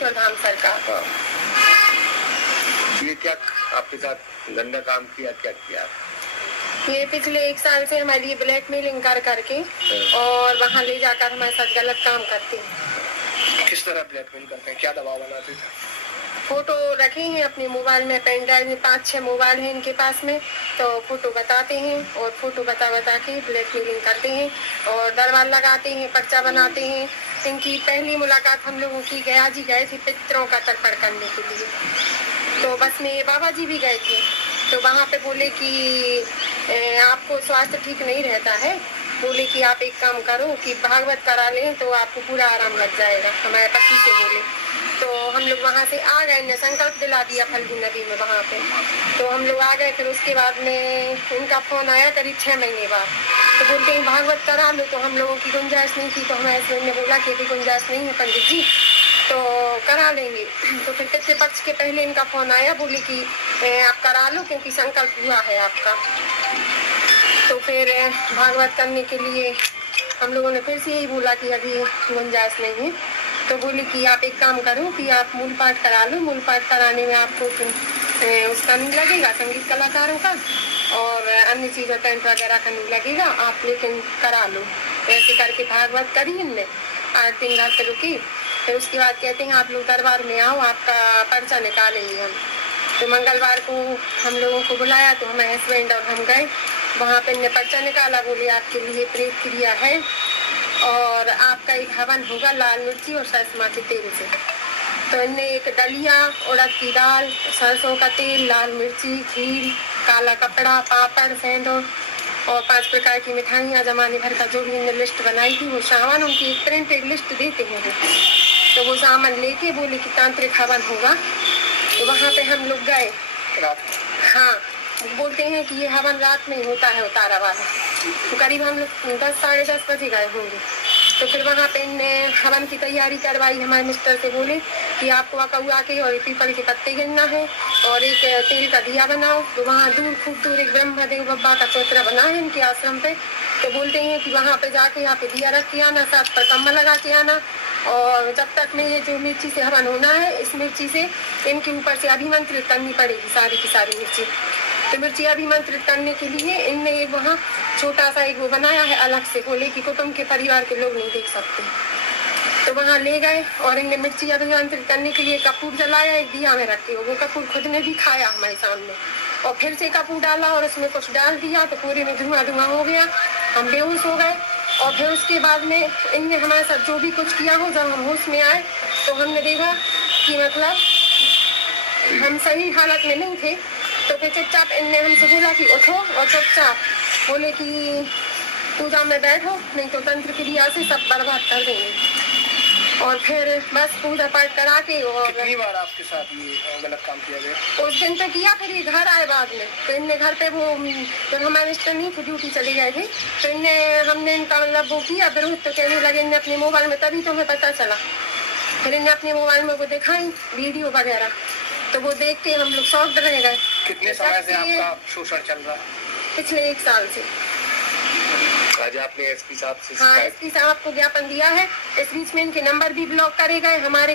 धाम सरकार। ये क्या आपके साथ गंदा काम किया, क्या किया? ये पिछले 1 साल से हमारे लिए ब्लैकमेलिंग कर करके और वहाँ ले जाकर हमारे साथ गलत काम करते हैं। किस तरह ब्लैकमेल करते हैं, क्या दबाव बनाते थे? फोटो रखे हैं अपने मोबाइल में, पेन ड्राइव में 5-6 मोबाइल हैं इनके पास में, तो फोटो बताते हैं और फोटो बता के ब्लैकमेलिंग करते हैं और दरबार लगाते हैं, पर्चा बनाते हैं। इनकी पहली मुलाकात हम लोगों की गया जी गए थे पितरों का तर्पण करने के लिए, तो बस में बाबा जी भी गए थे, तो वहाँ पे बोले कि आपको स्वास्थ्य ठीक नहीं रहता है, बोले कि आप एक काम करो कि भागवत करा लें तो आपको पूरा आराम लग जाएगा, हमारे पति से बोले। तो हम लोग वहाँ से आ गए, ने संकल्प दिला दिया फल्गु नदी में वहाँ पे, तो हम लोग आ गए। फिर उसके बाद में उनका फोन आया करीब 6 महीने बाद, तो बोलते हैं भागवत करा लो, तो हम लोगों की गुंजाइश नहीं थी, तो हमारे हस्बैंड ने बोला कि गुंजाइश नहीं है पंडित जी, तो करा लेंगे। तो फिर पितृ पक्ष के पहले इनका फोन आया, बोले कि आप करा लो क्योंकि संकल्प हुआ है आपका। तो फिर भागवत करने के लिए हम लोगों ने फिर से यही बोला कि अभी गुंजाइश नहीं है, तो बोले कि आप एक काम करो कि आप मूल पाठ करा लो, मूल पाठ कराने में आपको उसका नहीं लगेगा संगीत कलाकारों का और अन्य चीज़ों टेंट वगैरह का नहीं लगेगा, आप लेकिन करा लो। ऐसे करके भागवत करी इनने, 8 दिन रात रुकी। फिर उसके बाद कहते हैं आप लोग दरबार में आओ, आपका पर्चा निकालेंगे हम। तो मंगलवार को हम लोगों को बुलाया, तो हमारे हस्बैंड और हम गए वहाँ पे, इनने पर्चा निकाला, बोले आपके लिए प्रेत क्रिया है और आपका एक हवन होगा लाल मिर्ची और सरसों के तेल से। तो इनने एक दलिया, उड़द की दाल, सरसों का तेल, लाल मिर्ची, खीर, काला कपड़ा, पापड़, सेंधो और 5 प्रकार की मिठाइयाँ, जमाने भर का जो भी इनने लिस्ट बनाई थी वो सामान, उनकी एक प्रिंटेड लिस्ट देते हैं वो, तो वो सामान लेके बोले कि तांत्रिक हवन होगा। तो वहाँ पे हम लोग गए, हाँ, बोलते हैं कि ये हवन रात में होता है उतारा वाला, तो करीब हम लोग 10 साढ़े 10 बजे गए होंगे। तो फिर वहाँ पे इनने हवन की तैयारी करवाई, हमारे मिस्टर से बोले कि आपको अकौआ के और पीपल के पत्ते गिनना है और एक तेल का दिया बनाओ। तो वहाँ दूर खूब दूर एक ब्रह्मदेव बब्बा का चौतरा बना है इनके आश्रम पे, तो बोलते हैं कि वहाँ पे जाके यहाँ पे दिया रख के आना, साथ पर कम्बल लगा के आना और जब तक में ये जो मिर्ची से हवन होना है, इस मिर्ची से इनके ऊपर से अभिमंत्रित करनी पड़ेगी सारी की सारी मिर्ची। तो मिर्ची अभिमंत्रित करने के लिए इनने एक वहाँ छोटा सा एक वो बनाया है अलग से, बोले कि कुटुंब के परिवार के लोग नहीं देख सकते। तो वहाँ ले गए और इनने मिर्ची अभिमंत्रित करने के लिए कपूर जलाया एक दिया में रख के, वो कपूर खुद ने भी खाया हमारे सामने और फिर से कपूर डाला और उसमें कुछ डाल दिया, तो पूरे में धुआं धुआं हो गया, हम बेहोश हो गए। और फिर उसके बाद में इनने हमारे साथ जो भी कुछ किया हो, जब हम होश में आए तो हमने देखा कि मतलब हम सही हालत में नहीं थे। तो फिर चुपचाप इनने हमसे बोला कि उठो और चुपचाप बोले कि पूजा में बैठो, नहीं तो तंत्र क्रिया से सब बर्बाद कर देंगे। और फिर बस पूजा पाठ करा के और कितनी बार आपके साथ ये गलत काम किया गया? उस दिन तो किया, फिर ये घर आए बाद में, तो इनने घर पे वो जब हमारे रिश्ते नहीं थे ड्यूटी चले गए थे, तो हमने इनका मतलब वो किया विरोध, तो कहने लगे इनने अपने मोबाइल में, तभी तो हमें पता चला। फिर इनने अपने मोबाइल में वो दिखाई वीडियो वगैरह, तो वो देख के हम लोग शॉक्ड रह गए। कितने समय से आपका शोषण चल रहा है? पिछले 1 साल से। आज आपने एसपी साहब से? हाँ, एसपी साहब को ज्ञापन दिया है। इस बीच में इनके नंबर भी ब्लॉक करे गए, हमारे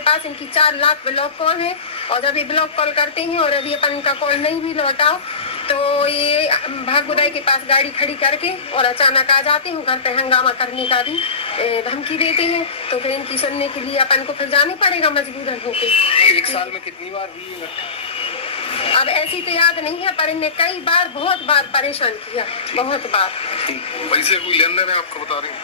पास इनकी 4 लाख ब्लॉक कॉल है और जब ये ब्लॉक कॉल करते हैं और यदि अपन का कॉल नहीं भी लौटाओ तो ये भागुदाई के पास गाड़ी खड़ी करके और अचानक आ जाते हैं, घर पे हंगामा करने का भी धमकी देते हैं। तो फिर इनकी सुनने के लिए अपन को फिर जाने पड़ेगा मजबूरन होके। 1 साल में कितनी बार हुई? अब ऐसी तो याद नहीं है, पर इनने कई बार बहुत बार परेशान किया, बहुत बार। पैसे कोई लेन देन है आपको बता रहे हैं?